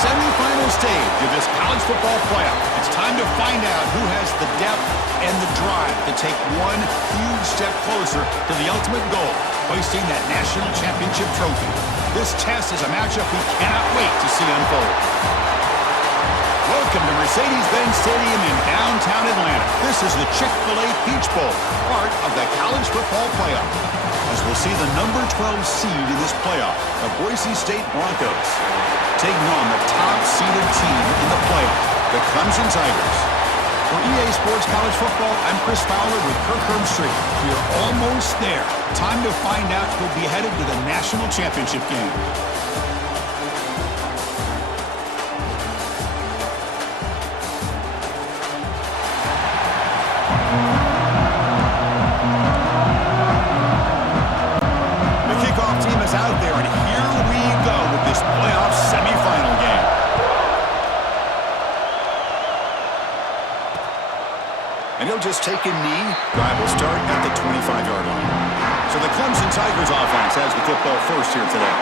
semifinal stage of this college football playoff. It's time to find out who has the depth and the drive to take one huge step closer to the ultimate goal, hoisting that national championship trophy. This test is a matchup we cannot wait to see unfold. Welcome to Mercedes-Benz Stadium in downtown Atlanta. This is the Chick-fil-A Peach Bowl, part of the college football playoff. As we'll see the number 12 seed in this playoff, the Boise State Broncos, taking on the top-seeded team in the playoff, the Clemson Tigers. For EA Sports College Football, I'm Chris Fowler with Kirk Herbstreit. We are almost there. Time to find out who'll be headed to the national championship game. Out there, and here we go with this playoff semifinal game. And he'll just take a knee. Drive will start at the 25-yard line. So the Clemson Tigers offense has the football first here today.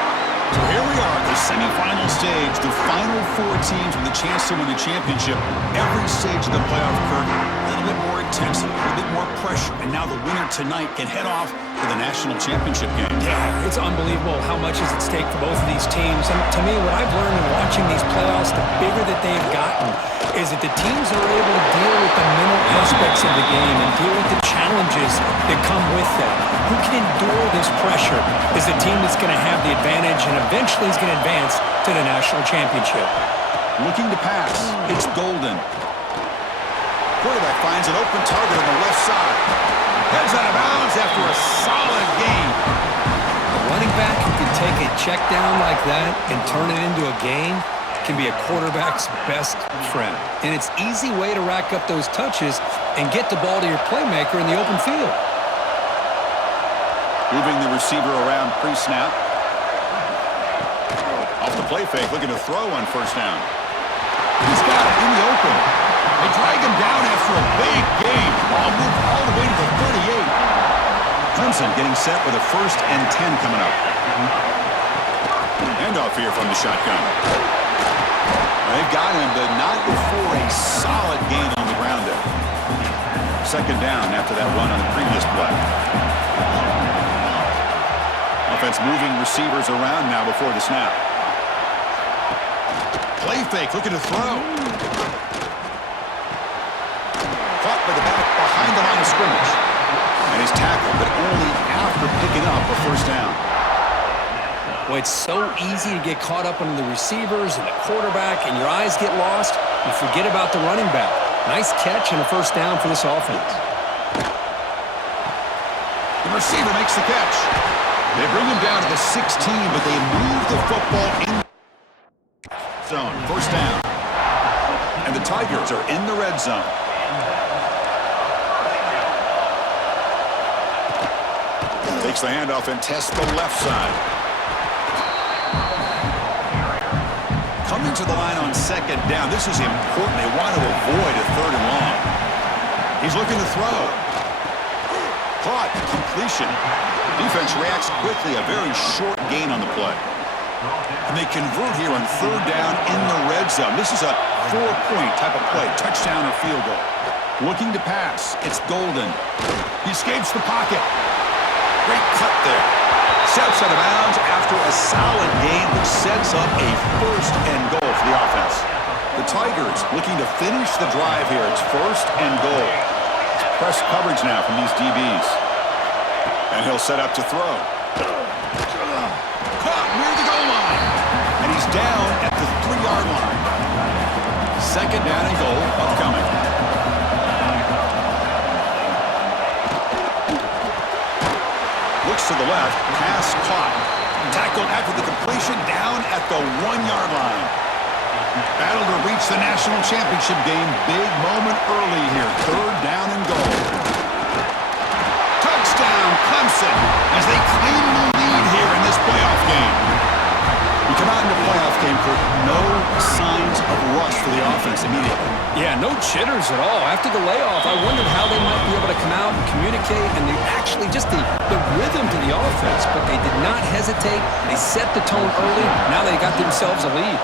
So here we are at the semifinal stage, the final four teams with a chance to win the championship. Every stage of the playoff, Kirk, a little bit more intensity, a little bit more pressure, and now the winner tonight can head off to the national championship game. Yeah, it's unbelievable how much is at stake for both of these teams. And to me, what I've learned in watching these playoffs, the bigger that they've gotten, is that the teams are able to deal with the mental aspects of the game and deal with the challenges that come with that. Who can endure this pressure is the team that's going to have the advantage and eventually is going to advance to the national championship. Looking to pass. It's Golden. Quarterback finds an open target on the left side. Heads out of bounds after a solid gain. A running back who can take a check down like that and turn it into a gain can be a quarterback's best friend. And it's an easy way to rack up those touches and get the ball to your playmaker in the open field. Moving the receiver around pre-snap. Off the play fake, looking to throw on first down. He's got it in the open. They drag him down after a big gain. Ball moved all the way to the 38. Clemson getting set with a 1st and 10 coming up. Handoff here from the shotgun. They've got him, but not before a solid gain on the ground there. 2nd down after that run on the previous play. Offense moving receivers around now before the snap. Play fake, looking to throw. Caught by the back behind the line of scrimmage. And he's tackled, but only after picking up a 1st down. Well, it's so easy to get caught up on the receivers and the quarterback, and your eyes get lost. You forget about the running back. Nice catch and a 1st down for this offense. The receiver makes the catch. They bring him down to the 16, but they move the football in zone. 1st down. And the Tigers are in the red zone. Takes the handoff and tests the left side. Coming to the line on 2nd down. This is important. They want to avoid a 3rd and long. He's looking to throw. Caught. Completion. Defense reacts quickly. A very short gain on the play. And they convert here on 3rd down in the red zone. This is a 4-point type of play. Touchdown or field goal. Looking to pass. It's Golden. He escapes the pocket. Great cut there. Steps out of bounds after a solid gain, which sets up a 1st and goal for the offense. The Tigers looking to finish the drive here. It's 1st and goal. It's press coverage now from these DBs. And he'll set up to throw. Caught near the goal line. And he's down at the 3-yard line. 2nd down and goal upcoming. Looks to the left. Pass caught. Tackled after the completion down at the 1-yard line. Battle to reach the national championship game. Big moment early here. 3rd down and goal. Touchdown, Clemson, as they claim the lead here in this playoff game. We come out in the playoff game for no signs of rust for the offense immediately. Yeah, no jitters at all. After the layoff, I wondered how they might be able to come out and communicate, and actually just the rhythm to the offense, but they did not hesitate. They set the tone early. Now they got themselves a lead.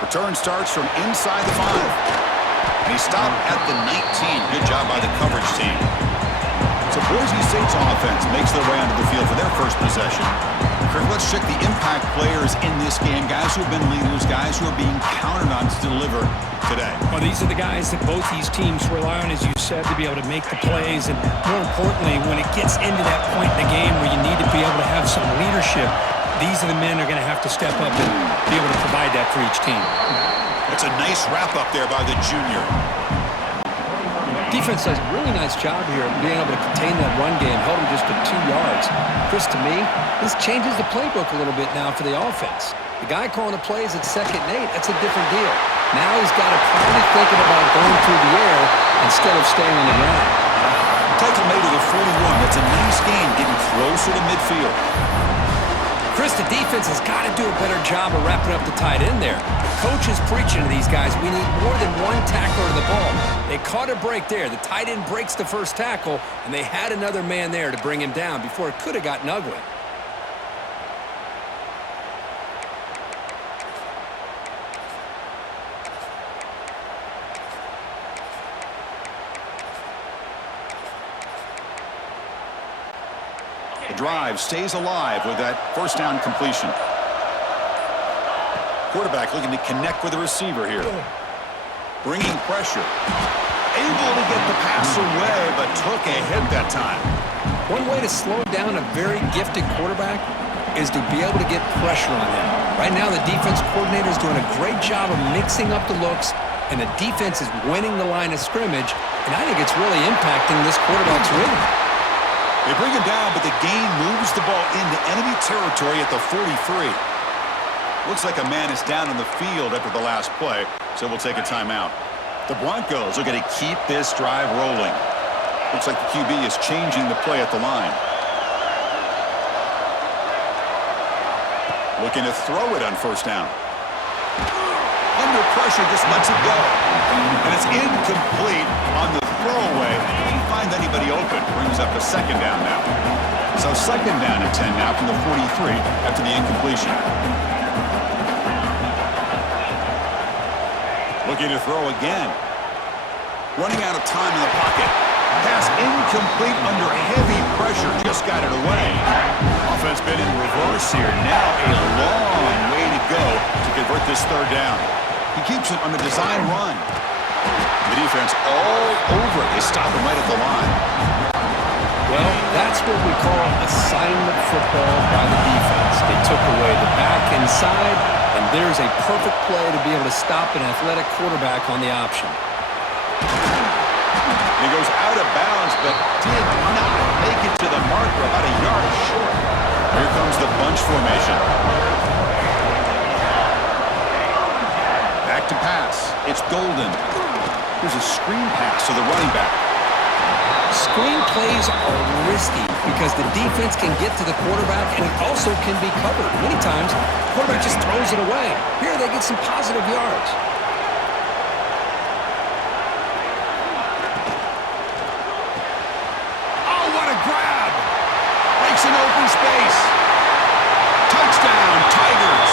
Return starts from inside the 5. And he stopped at the 19. Good job by the coverage team. So Boise State's offense makes their way onto the field for their first possession. Kirk, let's check the impact players in this game. Guys who have been leaders, guys who are being counted on to deliver today. Well, these are the guys that both these teams rely on, as you said, to be able to make the plays. And more importantly, when it gets into that point in the game where you need to be able to have some leadership, these are the men who are going to have to step up and be able to provide that for each team. It's a nice wrap-up there by the junior. Defense does a really nice job here of being able to contain that run game, held him just to 2 yards. Chris, to me, this changes the playbook a little bit now for the offense. The guy calling the plays at 2nd and 8, that's a different deal. Now he's got to probably thinking about going through the air instead of staying on the ground. Tackle made to the 41. That's a nice gain, getting closer to midfield. Chris, the defense has got to do a better job of wrapping up the tight end there. The coach is preaching to these guys, we need more than one tackler to the ball. They caught a break there. The tight end breaks the first tackle, and they had another man there to bring him down before it could have gotten ugly. The drive stays alive with that first down completion. Quarterback looking to connect with the receiver here. Bringing pressure. Able to get the pass away, but took a hit that time. One way to slow down a very gifted quarterback is to be able to get pressure on him. Right now, the defense coordinator is doing a great job of mixing up the looks, and the defense is winning the line of scrimmage, and I think it's really impacting this quarterback's rhythm. They bring him down, but the gain moves the ball into enemy territory at the 43. Looks like a man is down on the field after the last play, so we'll take a timeout. The Broncos are going to keep this drive rolling. Looks like the QB is changing the play at the line. Looking to throw it on first down. Under pressure, just lets it go. And it's incomplete on the throwaway. Didn't find anybody open. Brings up a second down now. So second down and 10 now from the 43 after the incompletion. Looking to throw again. Running out of time in the pocket. Pass incomplete under heavy pressure. Just got it away. Offense been in reverse here. Now a long way to go to convert this third down. He keeps it on the design run. The defense all over it. They stop him right at the line. Well, that's what we call assignment football by the defense. They took away the back inside, and there's a perfect play to be able to stop an athletic quarterback on the option. He goes out of bounds, but did not make it to the marker, about a yard short. Here comes the bunch formation. Back to pass. It's Golden. Here's a screen pass to the running back. Screen plays are risky because the defense can get to the quarterback and it also can be covered. Many times, the quarterback just throws it away. Here, they get some positive yards. Oh, what a grab! Breaks an open space. Touchdown, Tigers.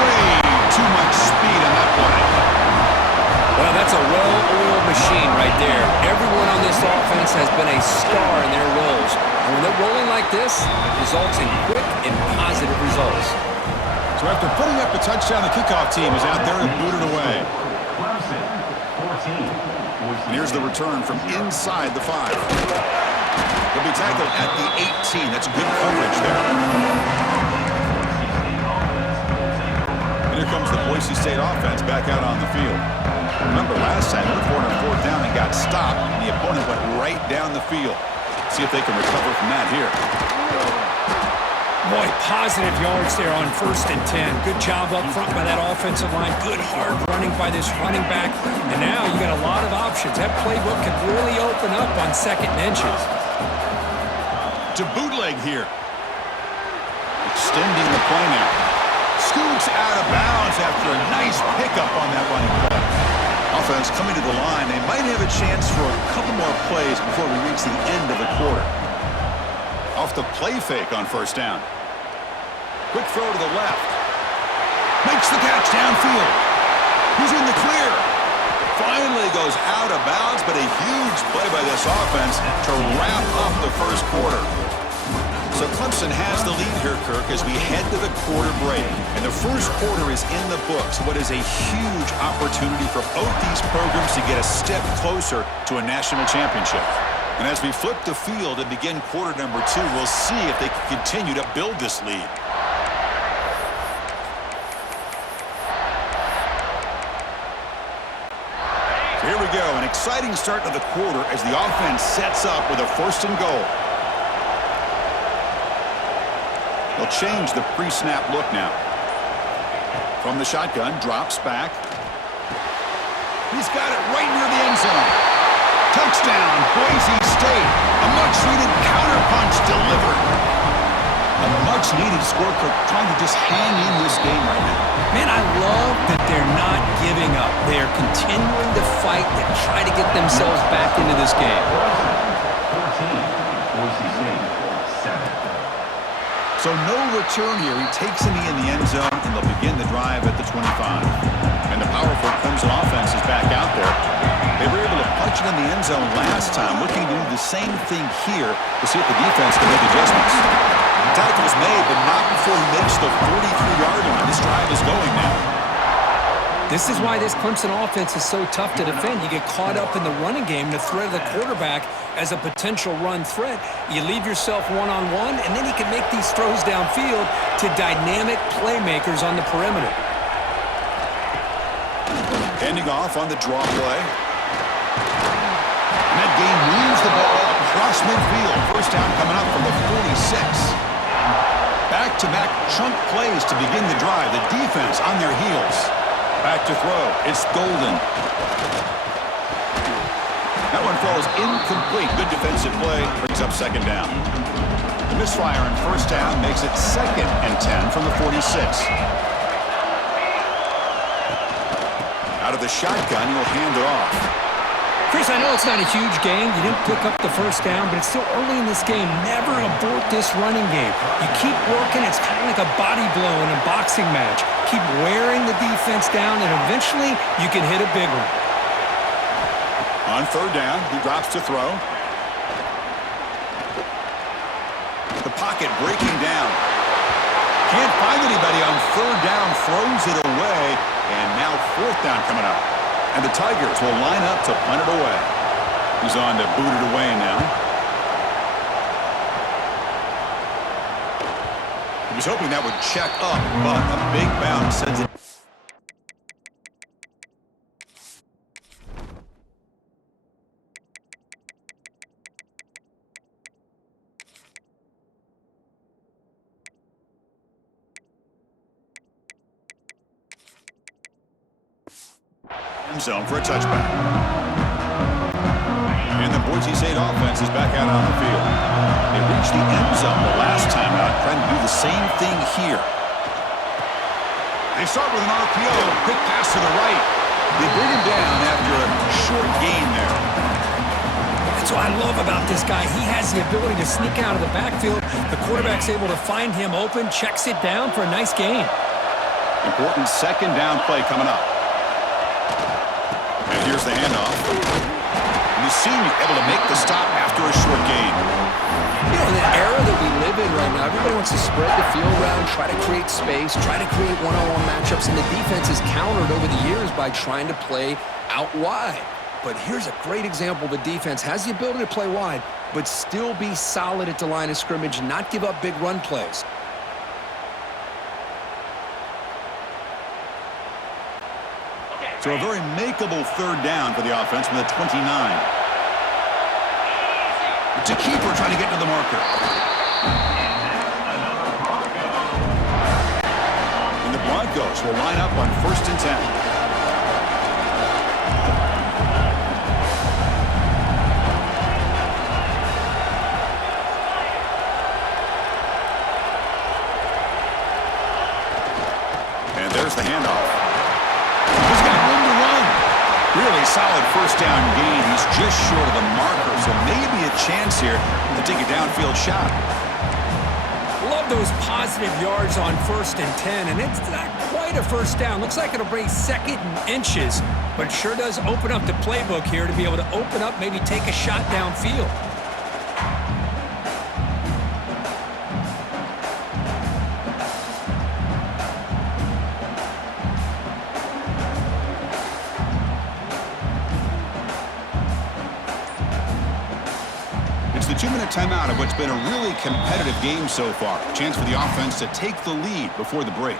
Way too much speed on that play. Well, that's a well-oiled machine right there. Everyone on this offense has been a star in their roles. And when they're rolling like this, it results in quick and positive results. So after putting up a touchdown, the kickoff team is out there to boot it away. And here's the return from inside the 5. He'll be tackled at the 18. That's good coverage there. And here comes the Boise State offense back out on the field. Remember last time, went for it on fourth down and got stopped, and the opponent went right down the field. See if they can recover from that here. Boy, positive yards there on 1st and 10. Good job up front by that offensive line. Good hard running by this running back. And now you got a lot of options. That playbook could really open up on 2nd and inches. To bootleg here. Extending the play now. Scoots out of bounds after a nice pickup on that running play. Offense coming to the line. They might have a chance for a couple more plays before we reach the end of the quarter. Off the play fake on first down. Quick throw to the left. Makes the catch downfield. He's in the clear. Finally goes out of bounds, but a huge play by this offense to wrap up the first quarter. So Clemson has the lead here, Kirk, as we head to the quarter break. And the first quarter is in the books. What is a huge opportunity for both these programs to get a step closer to a national championship. And as we flip the field and begin quarter number 2, we'll see if they can continue to build this lead. Here we go, an exciting start to the quarter as the offense sets up with a 1st and goal. They'll change the pre-snap look now. From the shotgun, drops back. He's got it right near the end zone. Touchdown, Boise State. A much-needed counterpunch delivered. A much-needed score, trying to just hang in this game right now. Man, I love that they're not giving up. They are continuing to fight and try to get themselves back into this game. So no return here. He takes him in the end zone, and they'll begin the drive at the 25. And the powerful Clemson offense is back out there. They were able to punch it in the end zone last time, looking to do the same thing here to see if the defense can make adjustments. Tackle's made, but not before he makes the 43-yard line. This drive is going now. This is why this Clemson offense is so tough to defend. You get caught up in the running game, the threat of the quarterback as a potential run threat. You leave yourself one-on-one, and then you can make these throws downfield to dynamic playmakers on the perimeter. Ending off on the draw play. And that game moves the ball across midfield. First down coming up from the 46. Back-to-back chunk plays to begin the drive. The defense on their heels. Back to throw. It's Golden. That one falls incomplete. Good defensive play. Brings up 2nd down. The misfire on 1st down makes it 2nd and 10 from the 46. Out of the shotgun, he'll hand it off. Chris, I know it's not a huge gain. You didn't pick up the 1st down, but it's still early in this game. Never abort this running game. You keep working. It's kind of like a body blow in a boxing match. Keep wearing the defense down, and eventually you can hit a big one. On 3rd down, he drops to throw. The pocket breaking down. Can't find anybody on 3rd down, throws it away, and now 4th down coming up. And the Tigers will line up to punt it away. He's on to boot it away now. He was hoping that would check up, but a big bounce sends it. End zone for a touchback. And the Boise State offense is back out on the field. They reached the end zone the last time out, trying to do the same thing here. They start with an RPO, quick pass to the right. They bring him down after a short gain there. That's what I love about this guy. He has the ability to sneak out of the backfield. The quarterback's able to find him open, checks it down for a nice gain. Important 2nd down play coming up. And here's the handoff. And the senior able to make the stop after a short gain. You know, in the era that we live in right now, everybody wants to spread the field around, try to create space, try to create one-on-one matchups, and the defense is countered over the years by trying to play out wide. But here's a great example. The defense has the ability to play wide, but still be solid at the line of scrimmage, not give up big run plays. So a very makeable 3rd down for the offense from the 29. It's a keeper trying to get to the marker. And the Broncos will line up on 1st and 10. And there's the handoff. He's got room to run. Really solid 1st down gain. He's just short of the marker, so maybe a chance here to take a downfield shot. Love those positive yards on 1st and 10, and it's not quite a first down. Looks like it'll bring 2nd and inches, but it sure does open up the playbook here to be able to open up, maybe take a shot downfield. The 2-minute timeout of what's been a really competitive game so far. Chance for the offense to take the lead before the break.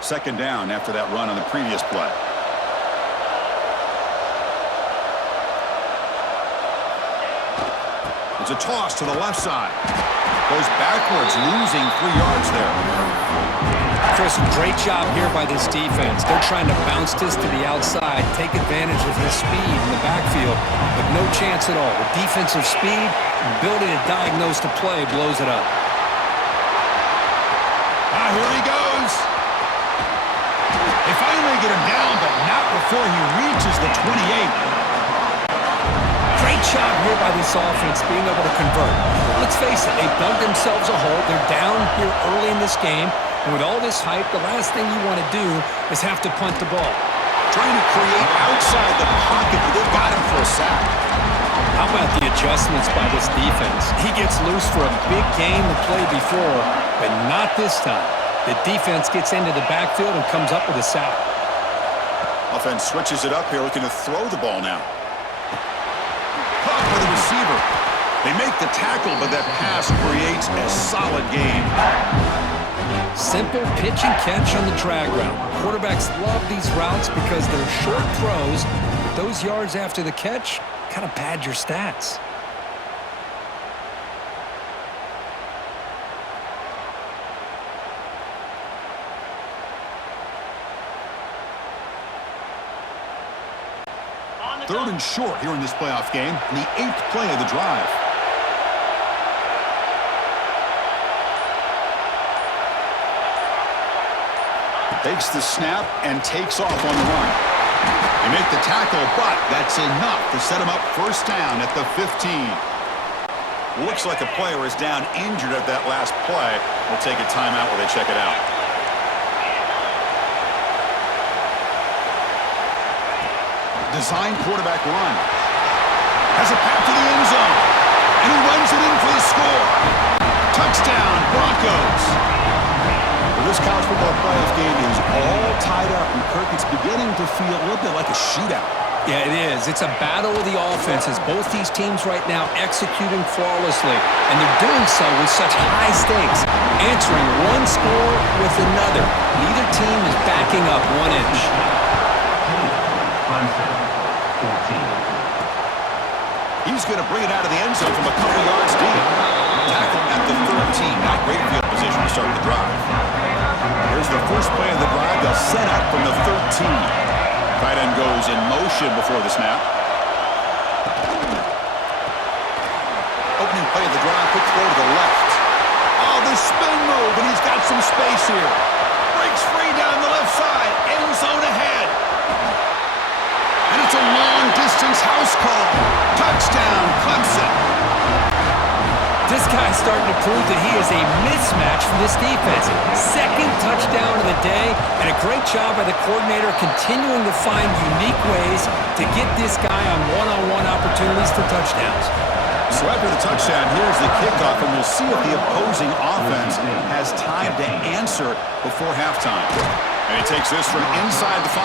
Second down after that run on the previous play. It's a toss to the left side. Goes backwards, losing 3 yards there. Chris, great job here by this defense. They're trying to bounce this to the outside, take advantage of his speed in the backfield, but no chance at all. The defensive speed, ability to diagnose the play, blows it up. Here he goes. They finally get him down, but not before he reaches the 28. Great job here by this offense being able to convert. Let's face it, they've dug themselves a hole. They're down here early in this game. And with all this hype, the last thing you want to do is have to punt the ball. Trying to create outside the pocket, but they've got him for a sack. How about the adjustments by this defense? He gets loose for a big gain the play before, but not this time. The defense gets into the backfield and comes up with a sack. Offense switches it up here, looking to throw the ball now. Caught by the receiver. They make the tackle, but that pass creates a solid gain. Simple pitch and catch on the drag route. Quarterbacks love these routes because they're short throws, but those yards after the catch kind of pad your stats. Third and short here in this playoff game, the 8th play of the drive. Takes the snap and takes off on the run. They make the tackle, but that's enough to set him up first down at the 15. Looks like a player is down injured at that last play. We'll take a timeout while they check it out. Design quarterback run. Has a path to the end zone. And he runs it in for the score. Touchdown, Broncos. This college football playoff game is all tied up, and Kirk, it's beginning to feel a little bit like a shootout. Yeah, it is. It's a battle of the offenses. Both these teams right now executing flawlessly, and they're doing so with such high stakes, answering one score with another. Neither team is backing up 1 inch. He's going to bring it out of the end zone from a couple yards deep. Tackle at the 13. Not great field position to start the drive. Here's the first play of the drive. They'll set up from the 13. Tight end goes in motion before the snap. Opening play of the drive, quick throw to the left. Oh, the spin move, and he's got some space here. Breaks free down the left side. End zone ahead. And it's a long-distance house call. Touchdown, Clemson. This guy's starting to prove that he is a mismatch for this defense. 2nd touchdown of the day, and a great job by the coordinator continuing to find unique ways to get this guy on one-on-one opportunities for touchdowns. So after the touchdown, here's the kickoff, and we'll see if the opposing offense has time to answer before halftime. And he takes this from inside the 5.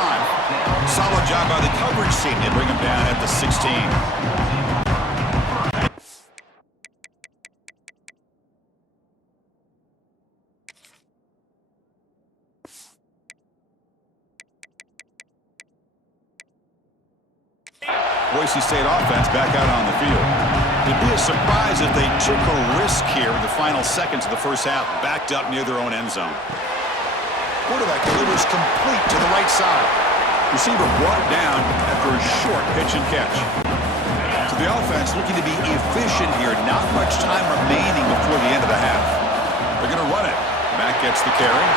Solid job by the coverage team. They bring him down at the 16. Boise State offense back out on the field. It'd be a surprise if they took a risk here in the final seconds of the first half, backed up near their own end zone. Quarterback delivers complete to the right side. Receiver brought down after a short pitch and catch. So the offense looking to be efficient here. Not much time remaining before the end of the half. They're going to run it. Mack gets the carry.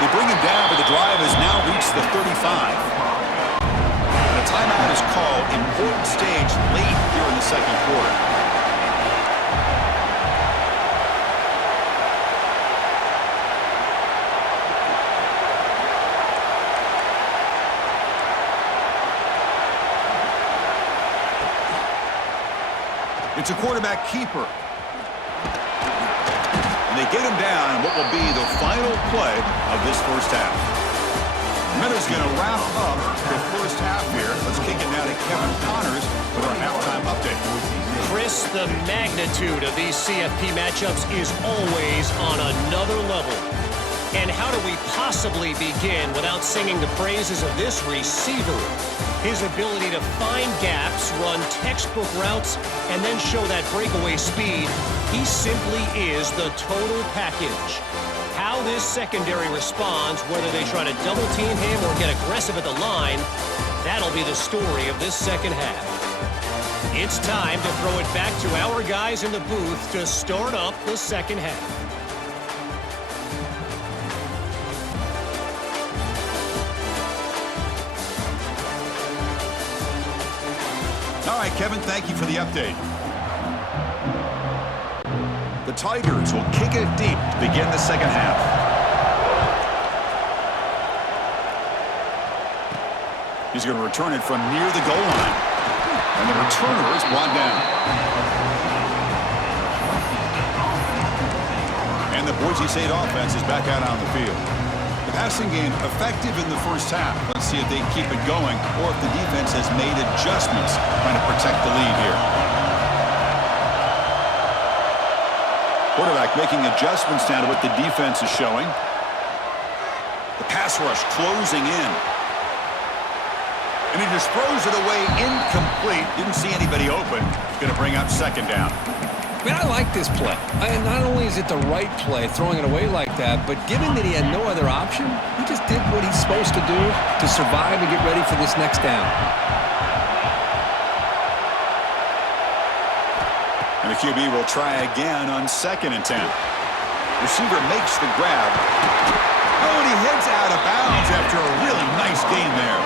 They bring him down, but the drive has now reached the 35. A timeout is called in important stage late here in the second quarter. It's a quarterback keeper. And they get him down in what will be the final play of this first half. Minutes going to wrap up the first half here. Let's kick it now to Kevin Connors with our halftime update. Chris, the magnitude of these CFP matchups is always on another level. And how do we possibly begin without singing the praises of this receiver? His ability to find gaps, run textbook routes, and then show that breakaway speed. He simply is the total package. How this secondary responds, whether they try to double team him or get aggressive at the line, that'll be the story of this second half. It's time to throw it back to our guys in the booth to start up the second half. All right, Kevin, thank you for the update. The Tigers will kick it deep to begin the second half. He's going to return it from near the goal line. And the returner is brought down. And the Boise State offense is back out on the field. The passing game effective in the first half. Let's see if they keep it going or if the defense has made adjustments trying to protect the lead here. Quarterback making adjustments now to what the defense is showing. The pass rush closing in. And he just throws it away incomplete. Didn't see anybody open. It's going to bring up second down. Man, I like this play. And not only is it the right play, throwing it away like that, but given that he had no other option, he just did what he's supposed to do to survive and get ready for this next down. And the QB will try again on 2nd and 10. Receiver makes the grab. Oh, and he heads out of bounds after a really nice gain there.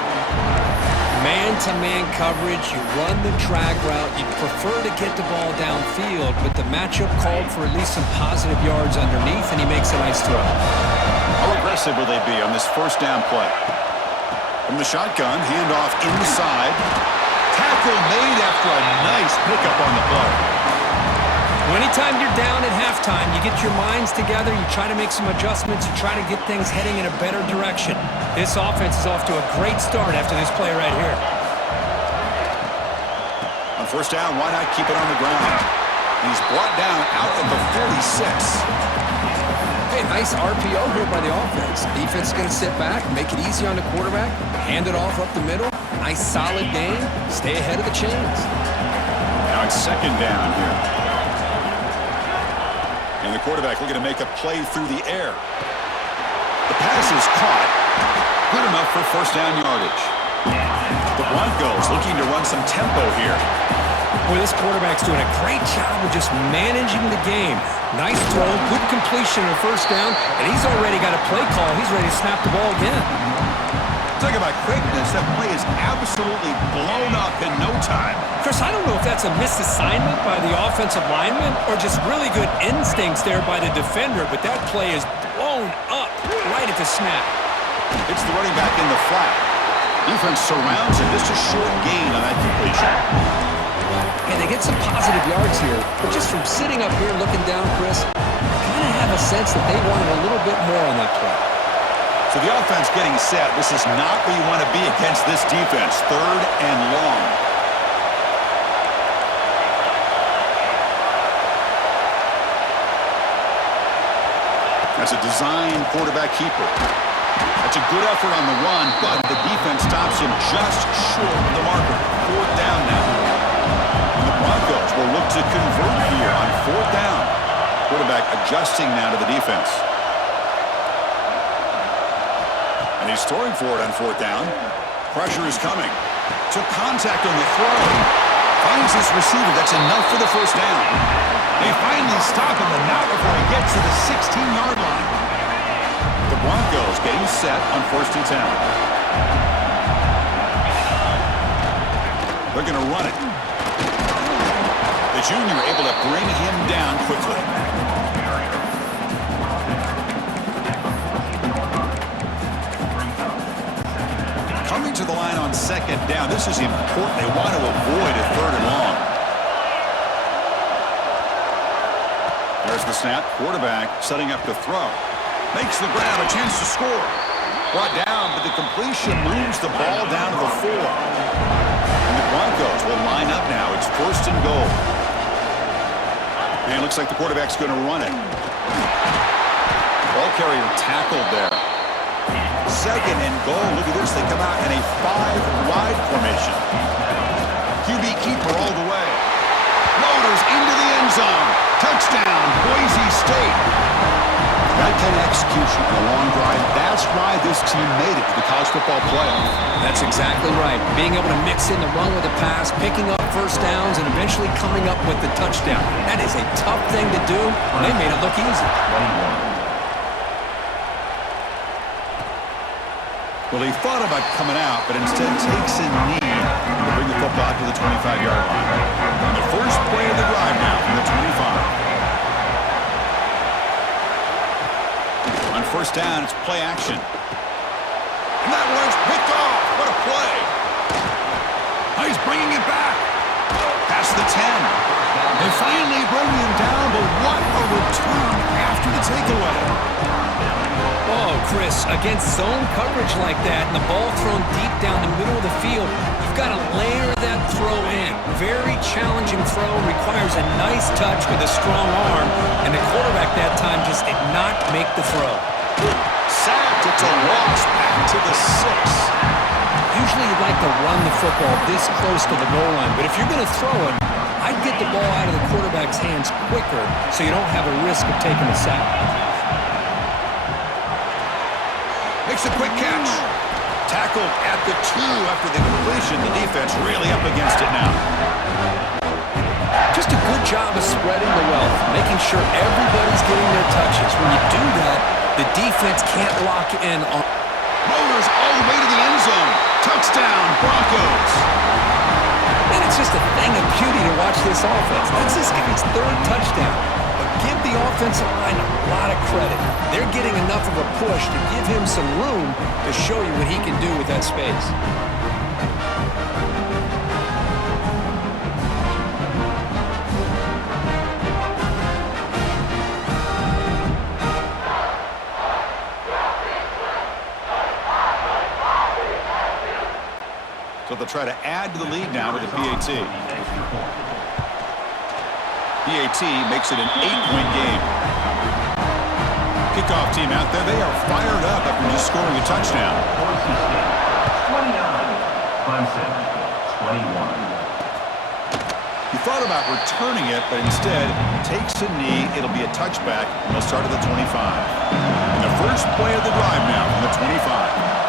Man-to-man coverage, you run the drag route, you prefer to get the ball downfield, but the matchup called for at least some positive yards underneath, and he makes a nice throw. How aggressive will they be on this first down play? From the shotgun, handoff inside. Tackle made after a nice pickup on the play. Anytime you're down at halftime, you get your minds together, you try to make some adjustments, you try to get things heading in a better direction. This offense is off to a great start after this play right here. On first down, why not keep it on the ground? He's brought down out at the 46. Hey, nice RPO here by the offense. Defense is going to sit back, make it easy on the quarterback, hand it off up the middle. Nice solid game, stay ahead of the chains. Now it's second down here. And the quarterback looking to make a play through the air. The pass is caught. Good enough for first down yardage. The Broncos looking to run some tempo here. Boy, this quarterback's doing a great job of just managing the game. Nice throw, good completion on first down, and he's already got a play call. He's ready to snap the ball again. Talk about quickness. That play is absolutely blown up in no time. Chris, I don't know if that's a misassignment by the offensive lineman or just really good instincts there by the defender, but that play is blown up right at the snap. It's the running back in the flat. Defense surrounds him. Just a short gain on that completion. And they get some positive yards here, but just from sitting up here looking down, Chris, I kind of have a sense that they wanted a little bit more on that play. So the offense getting set. This is not where you want to be against this defense. 3rd and long. That's a design quarterback keeper. That's a good effort on the run, but the defense stops him just short of the marker. 4th down now. And the Broncos will look to convert here on 4th down. Quarterback adjusting now to the defense. And he's throwing for it on 4th down. Pressure is coming. Took contact on the throw. Finds his receiver. That's enough for the first down. They finally stop him, and not before he gets to the 16-yard line. The Broncos getting set on 1st and 10. They're going to run it. The junior able to bring him down quickly. Coming to the line on second down. This is important. They want to avoid a third and long. There's the snap. Quarterback setting up the throw. Makes the grab. A chance to score. Brought down, but the completion moves the ball down to the 4. And the Broncos will line up now. It's first and goal. And it looks like the quarterback's going to run it. Ball carrier tackled there. Second and goal. Look at this. They come out in a 5-wide formation. QB keeper all the way. Motors into the end zone. Touchdown, Boise State. That kind of execution in a long drive, that's why this team made it to the college football playoff. That's exactly right. Being able to mix in the run with the pass, picking up first downs, and eventually coming up with the touchdown. That is a tough thing to do, and they made it look easy. Well, he thought about coming out, but instead takes a knee to bring the football out to the 25-yard line. On the first play of the drive now from the 25. On first down, it's play action. And that one's picked off. What a play. Oh, he's bringing it back. Past the 10. They finally bring him down, but what a return after the takeaway. Oh, Chris, against zone coverage like that and the ball thrown deep down the middle of the field, you've got to layer that throw in. Very challenging throw, requires a nice touch with a strong arm, and the quarterback that time just did not make the throw. Sacked. It's a loss back to the 6. Usually you'd like to run the football this close to the goal line, but if you're going to throw it, I'd get the ball out of the quarterback's hands quicker so you don't have a risk of taking a sack. Makes a quick catch. Tackled at the 2 after the completion. The defense really up against it now. Just a good job of spreading the wealth, making sure everybody's getting their touches. When you do that, the defense can't lock in on. Motors all the way to the end zone. Touchdown, Broncos. And it's just a thing of beauty to watch this offense. That's this guy's 3rd touchdown. But give the offensive line a lot of credit. They're getting enough of a push to give him some room to show you what he can do with that space. So they'll try to add to the lead now with a PAT. PAT makes it an 8-point game. Kickoff team out there. They are fired up after just scoring a touchdown. 29, Clemson, 21. He thought about returning it, but instead takes a knee. It'll be a touchback, and they'll start at the 25. And the first play of the drive now from the 25.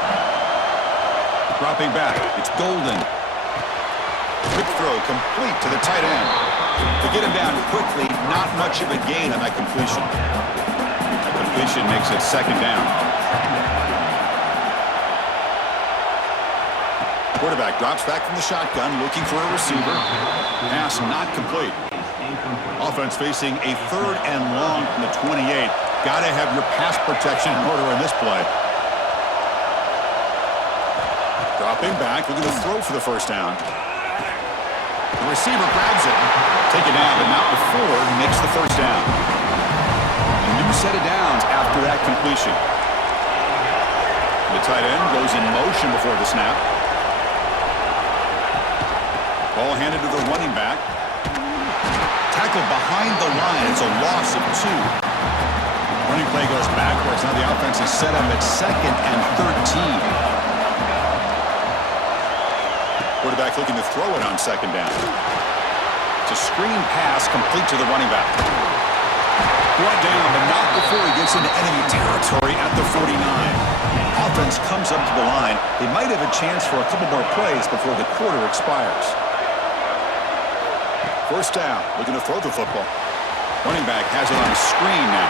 Dropping back, it's Golden. Quick throw, complete to the tight end. To get him down quickly, not much of a gain on that completion. That completion makes it second down. Quarterback drops back from the shotgun, looking for a receiver. Pass not complete. Offense facing a 3rd and long from the 28. Got to have your pass protection in order in this play. Dropping back, looking to throw for the first down. The receiver grabs it. Take it down, but not before he makes the first down. A new set of downs after that completion. The tight end goes in motion before the snap. Ball handed to the running back. Tackled behind the line. It's a loss of 2. Running play goes backwards. Now the offense is set up at 2nd and 13. Quarterback looking to throw it on second down. It's a screen pass complete to the running back. Brought down, but not before he gets into enemy territory at the 49. Offense comes up to the line. They might have a chance for a couple more plays before the quarter expires. First down, looking to throw the football. Running back has it on a screen now.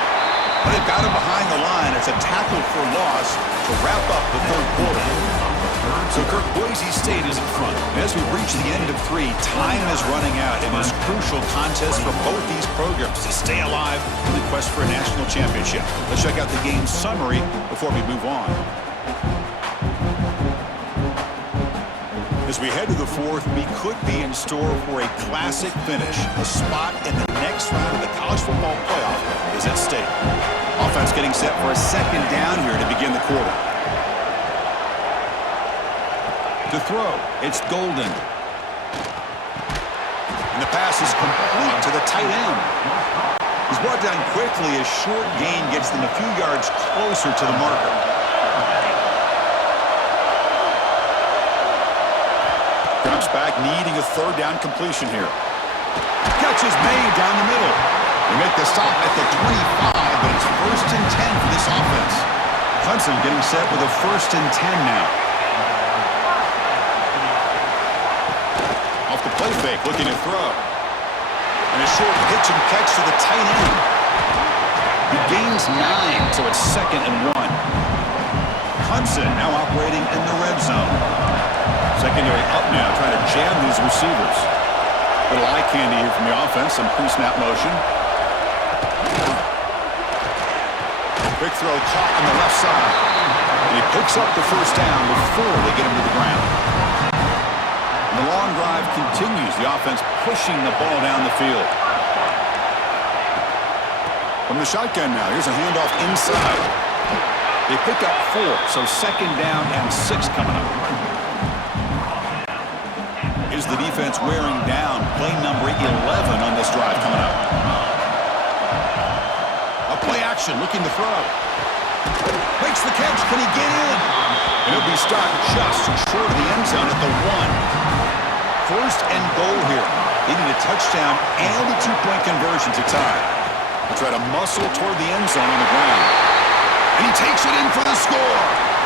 But they've got him behind the line. It's a tackle for loss to wrap up the 3rd quarter. So Kirk, Boise State is in front. As we reach the end of 3, time is running out in this crucial contest for both these programs to stay alive in the quest for a national championship. Let's check out the game summary before we move on. As we head to the 4th, we could be in store for a classic finish. A spot in the next round of the college football playoff is at stake. Offense getting set for a second down here to begin the quarter. To throw, it's Golden. And the pass is complete to the tight end. He's brought down quickly. A short gain gets them a few yards closer to the marker. Drops back, needing a third down completion here. Catch is made down the middle. They make the stop at the 25, but it's 1st and 10 for this offense. Clemson getting set with a 1st and 10 now. Off the play fake, looking to throw. And a short pitch and catch to the tight end. He gains 9, so it's 2nd and 1. Clemson now operating in the red zone. Secondary up now, trying to jam these receivers. Little eye candy here from the offense, some pre-snap motion. Quick throw caught on the left side. And he picks up the 1st down before they get him to the ground. And the long drive continues. The offense pushing the ball down the field. From the shotgun now, here's a handoff inside. They pick up 4, so 2nd down and 6 coming up. Is the defense wearing down? Play number 11 on this drive coming up. A play action, looking to throw. Makes the catch. Can he get in? And he'll be stopped just short of the end zone at the 1. 1st and goal here. They need a touchdown and a 2-point conversion to tie. They'll try to muscle toward the end zone on the ground. And he takes it in for the score.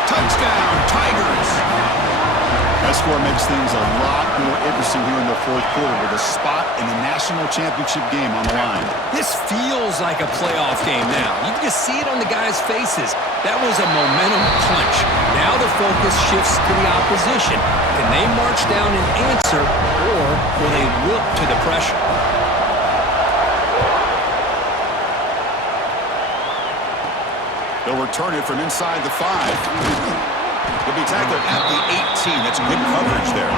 Touchdown, Tigers. That score makes things a lot more interesting here in the 4th quarter with a spot in the national championship game on the line. This feels like a playoff game now. You can just see it on the guys' faces. That was a momentum punch. Now the focus shifts to the opposition. Can they march down and answer, or will they wilt to the pressure? They'll return it from inside the 5. He'll be tackled at the 18. That's good coverage there.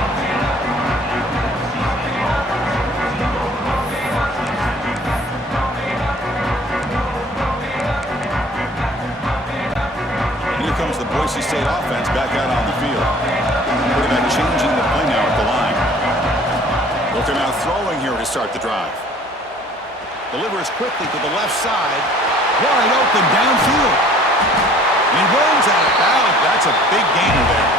Here comes the Boise State offense back out on the field. Quarterback changing the play now at the line. Looking out throwing here to start the drive. Delivers quickly to the left side. Wide open downfield. He runs out of bounds. That's a big gainer there.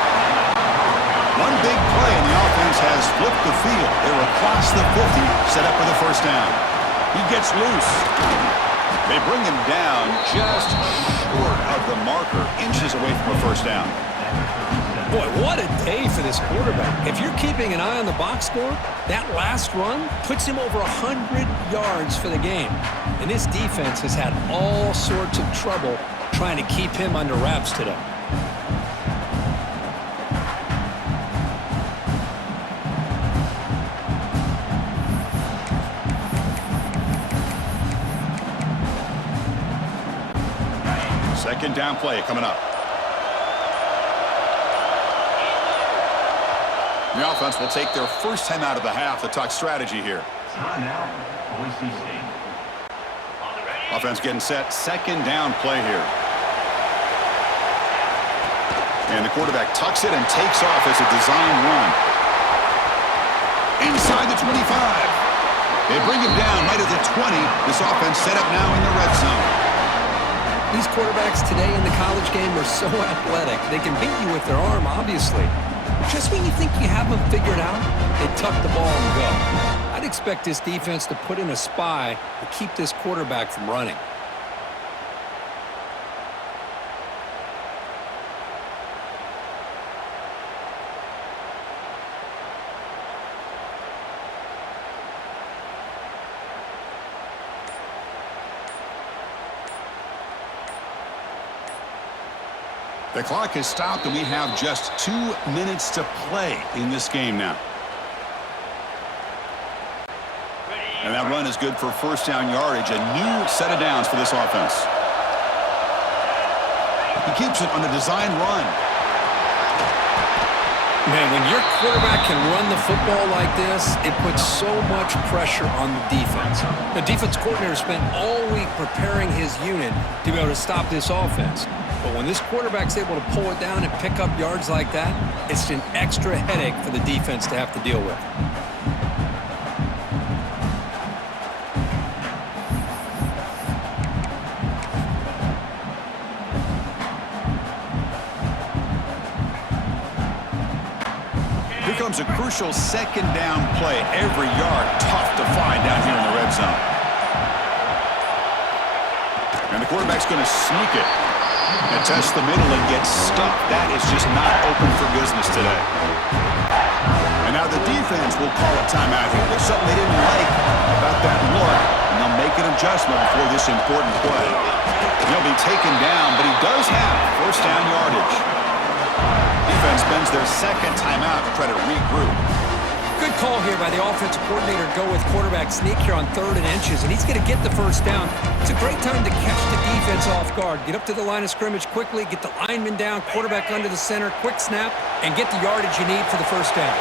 One big play and the offense has flipped the field. They're across the 50, set up for the 1st down. He gets loose. They bring him down just short of the marker, inches away from a 1st down. Boy, what a day for this quarterback. If you're keeping an eye on the box score, that last run puts him over 100 yards for the game. And this defense has had all sorts of trouble trying to keep him under wraps today. Second down play coming up. The offense will take their 1st time out of the half to talk strategy here. Timeout, Boise State. Offense getting set. 2nd down play here. And the quarterback tucks it and takes off as a design run. Inside the 25. They bring him down right at the 20. This offense set up now in the red zone. These quarterbacks today in the college game are so athletic. They can beat you with their arm, obviously. Just when you think you have them figured out, they tuck the ball and go. I'd expect this defense to put in a spy to keep this quarterback from running. The clock has stopped, and we have just 2 minutes to play in this game now. And that run is good for first down yardage, a new set of downs for this offense. He keeps it on a design run. Man, when your quarterback can run the football like this, it puts so much pressure on the defense. The defense coordinator spent all week preparing his unit to be able to stop this offense. But when this quarterback's able to pull it down and pick up yards like that, it's an extra headache for the defense to have to deal with. Here comes a crucial second down play. Every yard tough to find down here in the red zone. And the quarterback's going to sneak it and test the middle and get stuck. That is just not open for business today. And now the defense will call a timeout here. There's something they didn't like about that look, and they'll make an adjustment before this important play. He'll be taken down, but he does have first down yardage. Defense spends their second timeout to try to regroup. Good call here by the offensive coordinator to go with quarterback sneak here on 3rd and inches, and he's going to get the first down. It's a great time to catch the defense off guard. Get up to the line of scrimmage quickly, get the lineman down, quarterback under the center, quick snap, and get the yardage you need for the first down.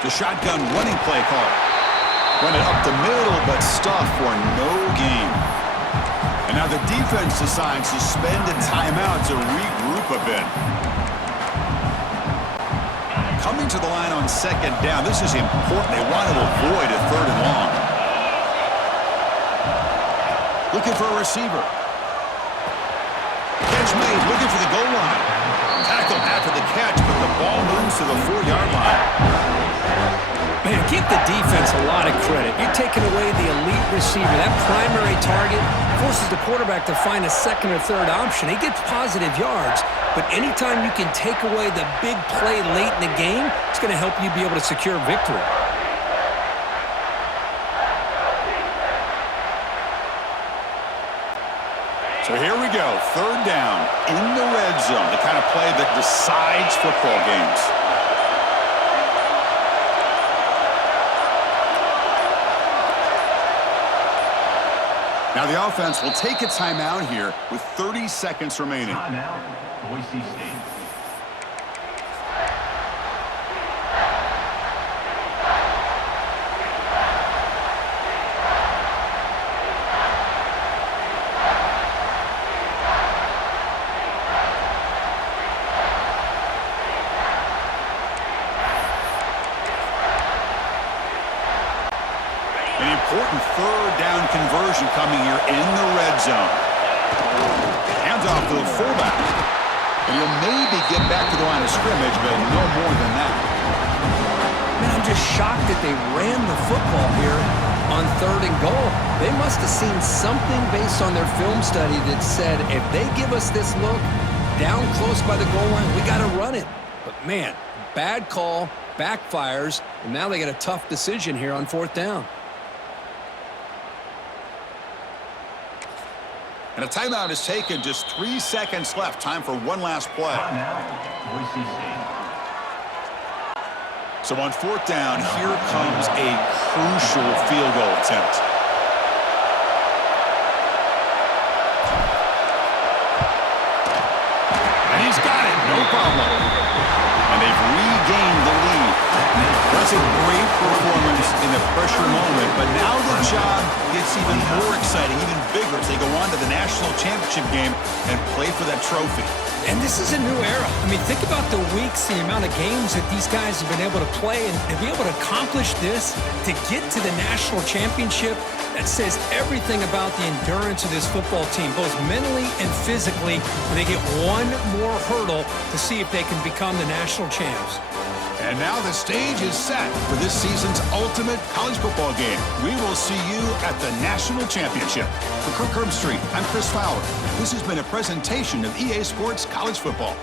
The shotgun running play call. Run it up the middle, but stuff for no gain. And now the defense decides to spend a timeout to regroup a bit. Coming to the line on second down. This is important. They want to avoid a 3rd and long. Looking for a receiver. Catch made. Looking for the goal line. Tackle after the catch, but the ball moves to the 4-yard line. Man, give the defense a lot of credit. You're taking away the elite receiver. That primary target forces the quarterback to find a second or third option. He gets positive yards, but anytime you can take away the big play late in the game, it's going to help you be able to secure victory. So here we go, 3rd down in the red zone, the kind of play that decides football games. Now the offense will take a timeout here with 30 seconds remaining. Timeout, Boise State. An important 3rd down conversion coming here in the red zone. Hands off to the fullback. And he'll maybe get back to the line of scrimmage, but no more than that. Man, I'm just shocked that they ran the football here on 3rd and goal. They must have seen something based on their film study that said, if they give us this look down close by the goal line, we got to run it. But man, bad call, backfires, and now they get a tough decision here on 4th down. And a timeout is taken. Just 3 seconds left. Time for one last play. Timeout, Boise State. So on 4th down, here comes a crucial field goal attempt. And he's got it. No problem. And they've regained the lead. That's a great performance in the pressure moment, but now the job gets even more exciting, even bigger as they go on to the national championship game and play for that trophy. And this is a new era. I mean, think about the weeks, the amount of games that these guys have been able to play, and to be able to accomplish this, to get to the national championship, that says everything about the endurance of this football team, both mentally and physically, and they get one more hurdle to see if they can become the national champs. And now the stage is set for this season's ultimate college football game. We will see you at the national championship. For Kirk Herbstreit, I'm Chris Fowler. This has been a presentation of EA Sports College Football.